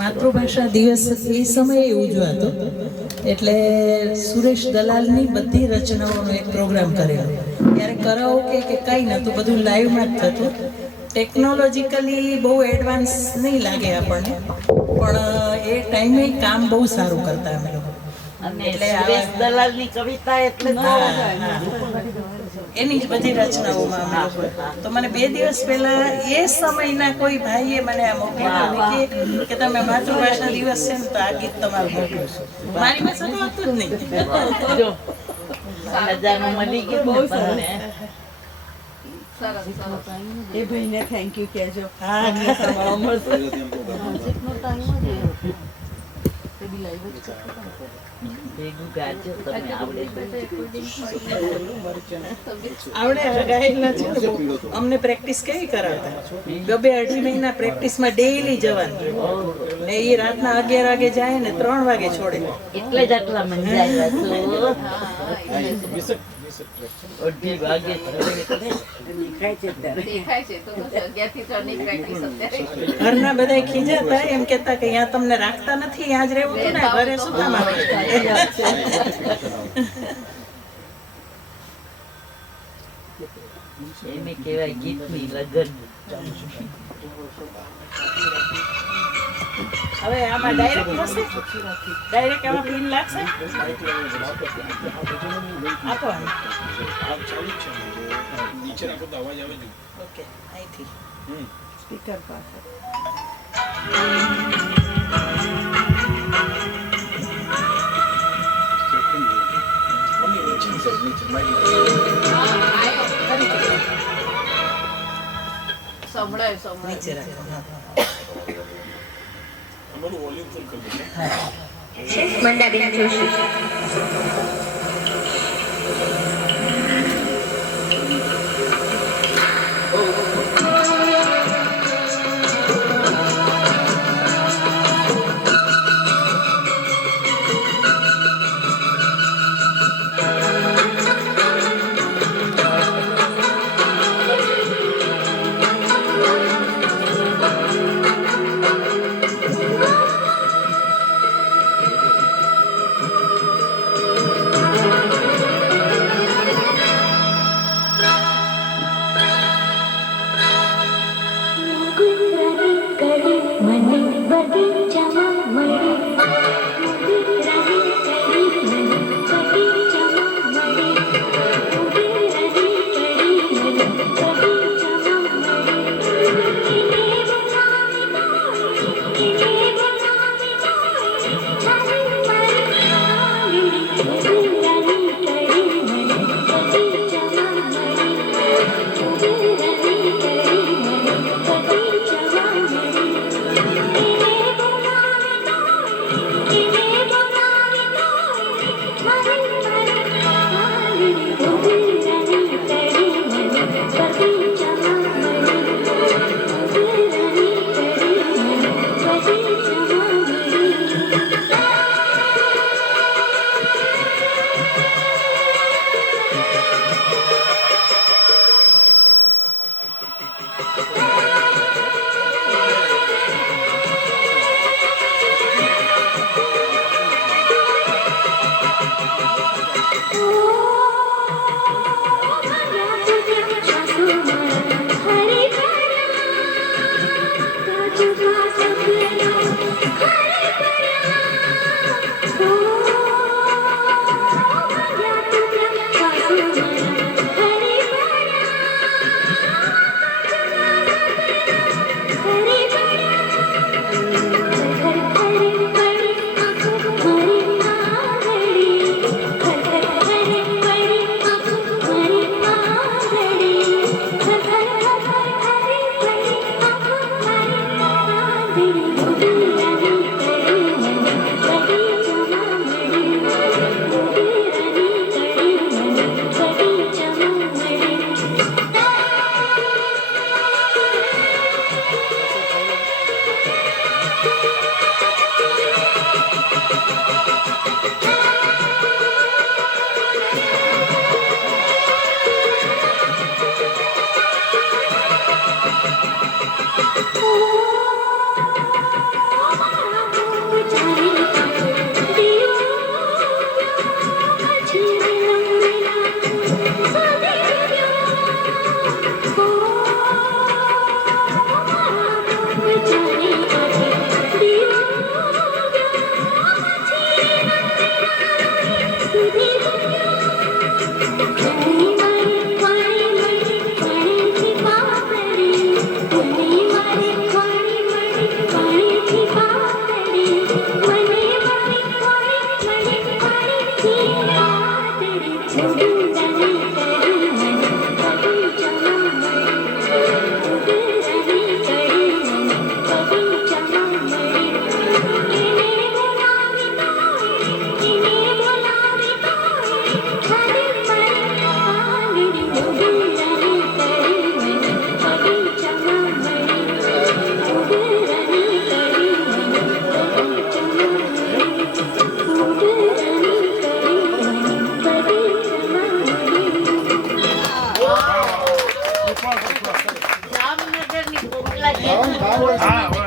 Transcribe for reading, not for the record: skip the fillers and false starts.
માતૃભાષા દિવસ એ સમયે ઉજવાતો, એટલે સુરેશ દલાલની બધી રચનાઓનો એક પ્રોગ્રામ કરેલો. ત્યારે કરાઓકે કે કંઈ નહોતું, બધું લાઈવમાં જ થતું. ટેકનોલોજીકલી બહુ એડવાન્સ નહીં લાગે આપણને, પણ એ ટાઈમે કામ બહુ સારું કરતા અમે લોકો. એટલે સુરેશ દલાલની કવિતા એટલે એની જ બધી રચનાઓમાં તો મને 2 દિવસ પહેલા એ સમયના કોઈ ભાઈએ મને આ મોકલ્યું કે તમે માતૃભાષા દિવસ છે ને તો આ ગીત તમારું મોકલું છું. મારી પાસે તો હતું જ નહીં. મળી ગયું બહુ સરસ. એ ભાઈને થેન્ક યુ કહેજો. અમને પ્રેક્ટિસ કેવી કરાવતા, 2-2.5 મહિના પ્રેક્ટિસમાં ડેઈલી જવાનું. ને એ રાતના 11 વાગે જાય ને 3 વાગે છોડે. એટલે જ આટલા મજા આવ્યા. ઘરના બધા ખીજાતા, એમ કેતા કે અહીંયા તમને રાખતા નથી, ત્યાં જ રહેવું હતું ને, ઘરે શું કામ આવે. એને કહેવાય ગીતની લગન. હવે આમાં ડાયરેક્ટ થશે, ડાયરેક્ટ આમાં પિન લાગશે. આપો ઓકે, અહીંથી સ્પીકર પાસે નીચે રાખો. મંડાબેન જોશી. જામનગરની કોકિલા કેવી?